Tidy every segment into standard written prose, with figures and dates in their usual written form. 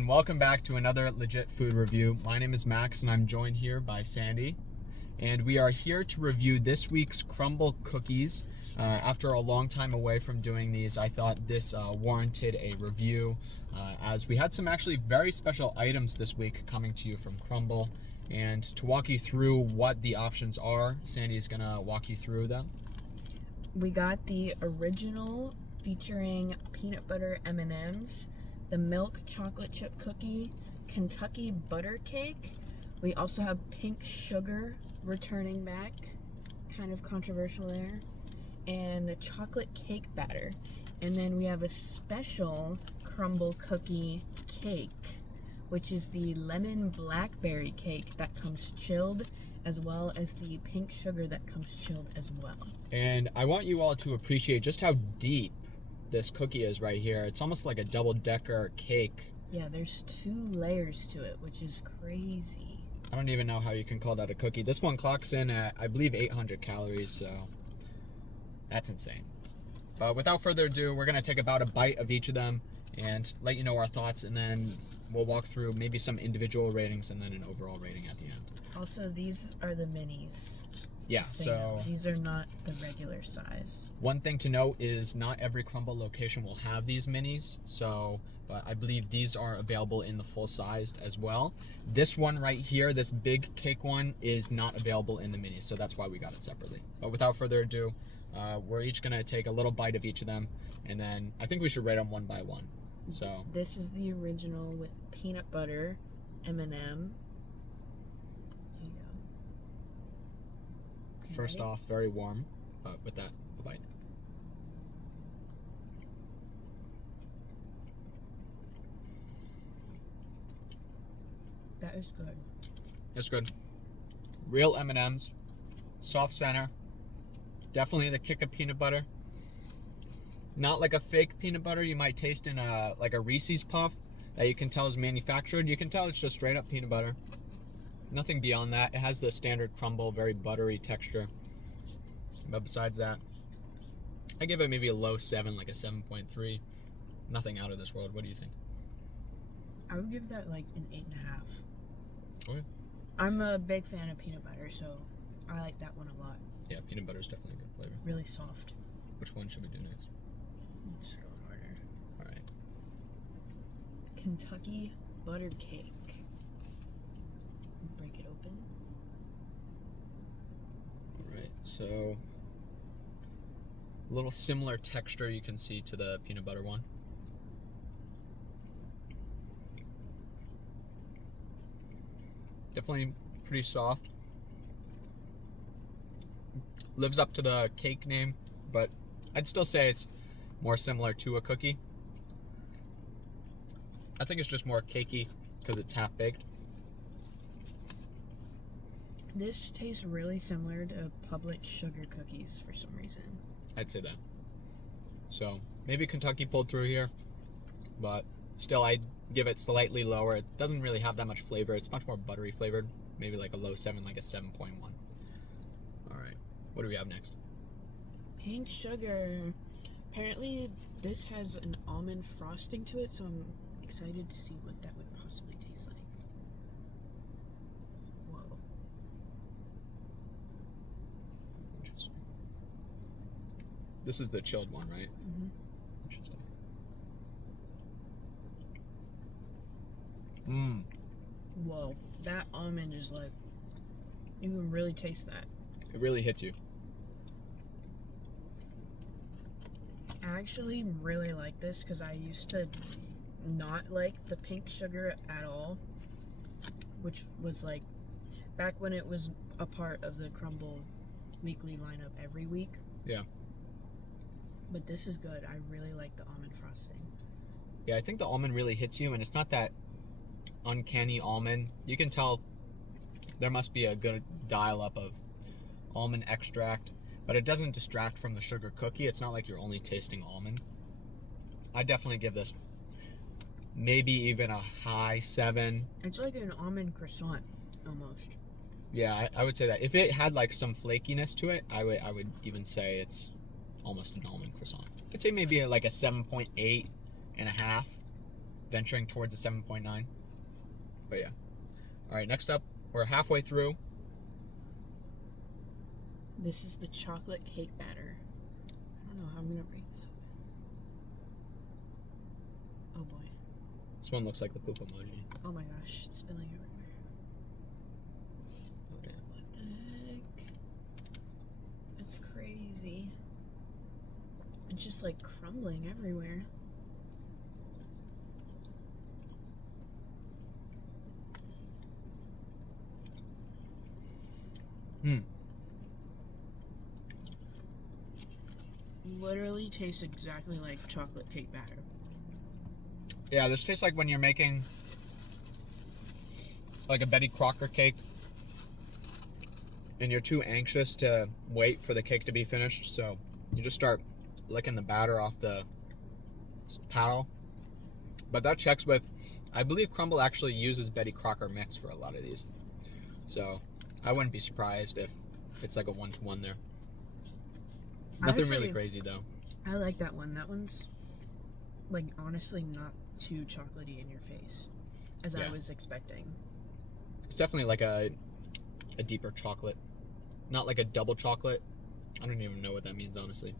and welcome back to another Legit Food Review. My name is Max and I'm joined here by Sandy. And we are here to review this week's Crumbl cookies. After a long time away from doing these, I thought this warranted a review as we had some actually very special items this week coming to you from Crumbl. And to walk you through what the options are, Sandy is gonna walk you through them. We got the original featuring peanut butter M&Ms, the milk chocolate chip cookie, Kentucky butter cake. We also have pink sugar returning back, kind of controversial there, and the chocolate cake batter. And then we have a special Crumbl cookie cake, which is the lemon blackberry cake that comes chilled, as well as the pink sugar that comes chilled as well. And I want you all to appreciate just how deep this cookie is right here. It's almost like a double-decker cake. Yeah, there's 2 layers to it, which is crazy. I don't even know how you can call that a cookie. This one clocks in at, I believe, 800 calories, so that's insane. But without further ado, we're gonna take about a bite of each of them and let you know our thoughts, and then we'll walk through maybe some individual ratings and then an overall rating at the end. Also, these are the minis. Yeah, so these are not the regular size. One thing to note is not every Crumbl location will have these minis, but I believe these are available in the full sized as well. This one right here, this big cake one, is not available in the minis, so that's why we got it separately. But without further ado, we're each gonna take a little bite of each of them, and then I think we should rate them one by one. So this is the original with peanut butter M&M. First off, very warm, but with that, a bite. That is good. That's good. Real M&Ms, soft center. Definitely the kick of peanut butter. Not like a fake peanut butter you might taste in like a Reese's Puff that you can tell is manufactured. You can tell it's just straight up peanut butter. Nothing beyond that. It has the standard Crumbl, very buttery texture. But besides that, I give it maybe a low 7, like a 7.3. Nothing out of this world. What do you think? I would give that like an 8.5. Okay. I'm a big fan of peanut butter, so I like that one a lot. Yeah, peanut butter is definitely a good flavor. Really soft. Which one should we do next? Just go in order. All right. Kentucky butter cake. Break it open. Alright, so a little similar texture you can see to the peanut butter one. Definitely pretty soft. Lives up to the cake name, but I'd still say it's more similar to a cookie. I think it's just more cakey because it's half baked. This tastes really similar to Publix sugar cookies for some reason. I'd say that. So maybe Kentucky pulled through here, but still I'd give it slightly lower. It doesn't really have that much flavor. It's much more buttery flavored. Maybe like a low 7, like a 7.1. All right, what do we have next? Pink sugar. Apparently this has an almond frosting to it, so I'm excited to see what that would possibly taste like. This is the chilled one, right? Mm-hmm. Interesting. Mmm. Whoa, that almond is like, you can really taste that. It really hits you. I actually really like this because I used to not like the pink sugar at all, which was like back when it was a part of the Crumbl weekly lineup every week. Yeah. But this is good. I really like the almond frosting. Yeah, I think the almond really hits you, and it's not that uncanny almond. You can tell there must be a good dial-up of almond extract, but it doesn't distract from the sugar cookie. It's not like you're only tasting almond. I definitely give this maybe even a high 7. It's like an almond croissant, almost. Yeah, I would say that. If it had like some flakiness to it, I would even say it's almost an almond croissant. I'd say maybe like a 7.8 and a half. venturing towards a 7.9. But yeah. All right, next up, we're halfway through. This is the chocolate cake batter. I don't know how I'm gonna break this open. Oh boy. This one looks like the poop emoji. Oh my gosh, it's spilling everywhere. Oh damn. What the heck? It's crazy. It's just like crumbling everywhere. Literally tastes exactly like chocolate cake batter. Yeah, this tastes like when you're making like a Betty Crocker cake and you're too anxious to wait for the cake to be finished, so you just start licking the batter off the paddle. But that checks with, I believe Crumbl actually uses Betty Crocker mix for a lot of these, so I wouldn't be surprised if it's like a 1-to-1 there. Nothing really crazy though. I like that one. That one's like honestly not too chocolatey in your face as I was expecting. It's definitely like a deeper chocolate, not like a double chocolate. I don't even know what that means honestly,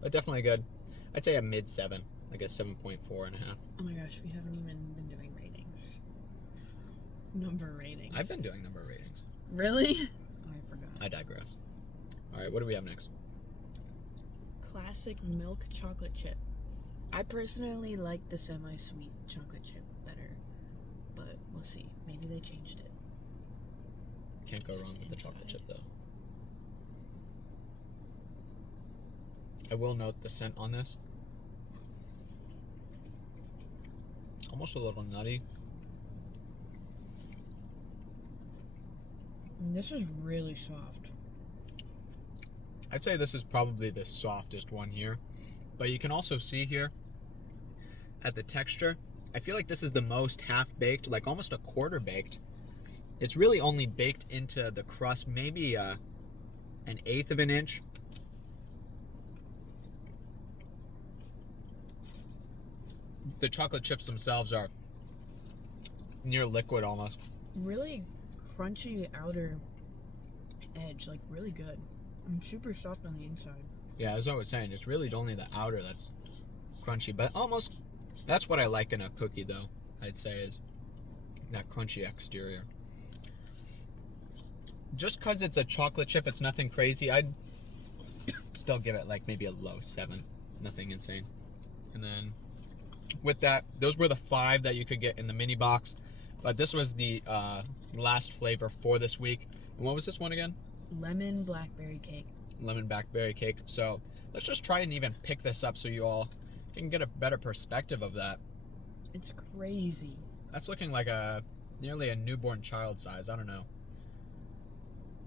but definitely good. I'd say a mid 7, like a 7.4 and a half. Oh my gosh, we haven't even been doing ratings. Number ratings. I've been doing number ratings. Really? Oh, I forgot. I digress. All right, what do we have next? Classic milk chocolate chip. I personally like the semi-sweet chocolate chip better, but we'll see. Maybe they changed it. Can't go wrong with the chocolate chip though. I will note the scent on this. Almost a little nutty. This is really soft. I'd say this is probably the softest one here, but you can also see here at the texture, I feel like this is the most half-baked, like almost a quarter baked. It's really only baked into the crust, maybe an 1/8 of an inch. The chocolate chips themselves are near liquid almost. Really crunchy outer edge, like really good. I'm super soft on the inside. Yeah, as I was saying, it's really only the outer that's crunchy, but almost, that's what I like in a cookie though, I'd say, is that crunchy exterior. Just because it's a chocolate chip, it's nothing crazy. I'd still give it like maybe a low 7, nothing insane. And then with that, those were the 5 that you could get in the mini box, but this was the last flavor for this week. And what was this one again? Lemon blackberry cake. Lemon blackberry cake. So let's just try and even pick this up so you all can get a better perspective of that. It's crazy. That's looking like nearly a newborn child size. I don't know.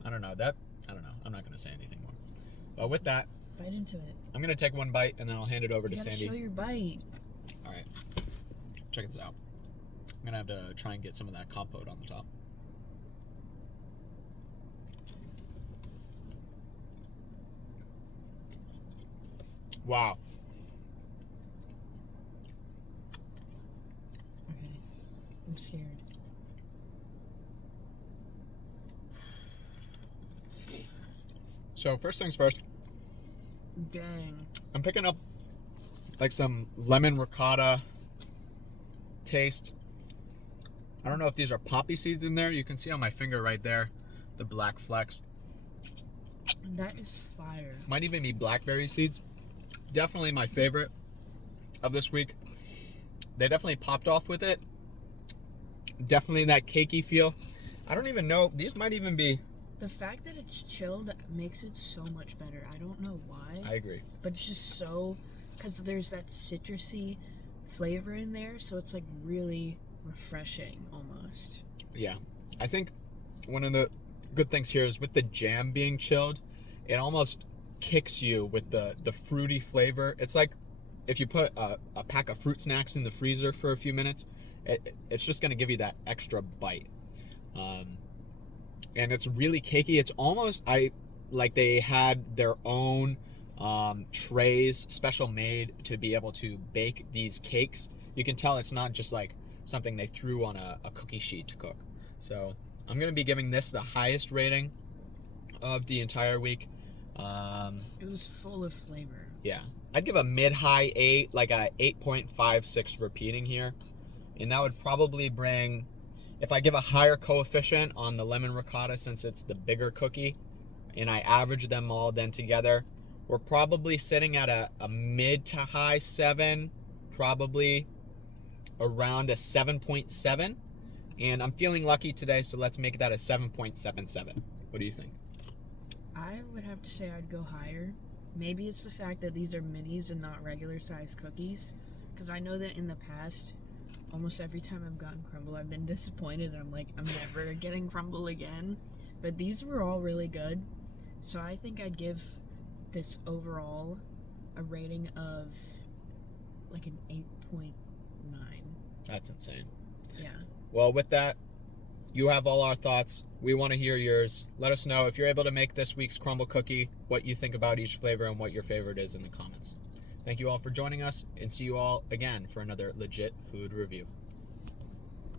I'm not going to say anything more. But with that, bite into it. I'm going to take one bite and then I'll hand it over to Sandy. Show your bite. All right. Check this out. I'm going to have to try and get some of that compote on the top. Wow. Okay. I'm scared. So first things first. Dang. I'm picking up like some lemon ricotta taste. I don't know if these are poppy seeds in there. You can see on my finger right there, the black flecks. That is fire. Might even be blackberry seeds. Definitely my favorite of this week. They definitely popped off with it. Definitely that cakey feel. I don't even know. These might even be... The fact that it's chilled makes it so much better. I don't know why. I agree. But it's just so... Because there's that citrusy flavor in there, so it's like really refreshing almost. Yeah. I think one of the good things here is with the jam being chilled, it almost kicks you with the fruity flavor. It's like if you put a pack of fruit snacks in the freezer for a few minutes, it's just going to give you that extra bite. And it's really cakey. It's almost, like they had their own trays special made to be able to bake these cakes you can tell it's not just like something they threw on a cookie sheet to cook. So I'm going to be giving this the highest rating of the entire week. It was full of flavor. Yeah. I'd give a mid-high 8, like a 8.56 repeating here. And that would probably bring, if I give a higher coefficient on the lemon ricotta since it's the bigger cookie, and I average them all then together, we're probably sitting at a mid to high 7, probably around a 7.7. And I'm feeling lucky today, so let's make that a 7.77. What do you think? I would have to say I'd go higher. Maybe it's the fact that these are minis and not regular size cookies. Because I know that in the past, almost every time I've gotten Crumbl, I've been disappointed. I'm like, I'm never getting Crumbl again. But these were all really good. So I think I'd give this overall a rating of like an 8.9. That's insane. Yeah. Well, with that, you have all our thoughts. We want to hear yours. Let us know if you're able to make this week's Crumbl cookie, what you think about each flavor, and what your favorite is in the comments. Thank you all for joining us, and see you all again for another legit food review.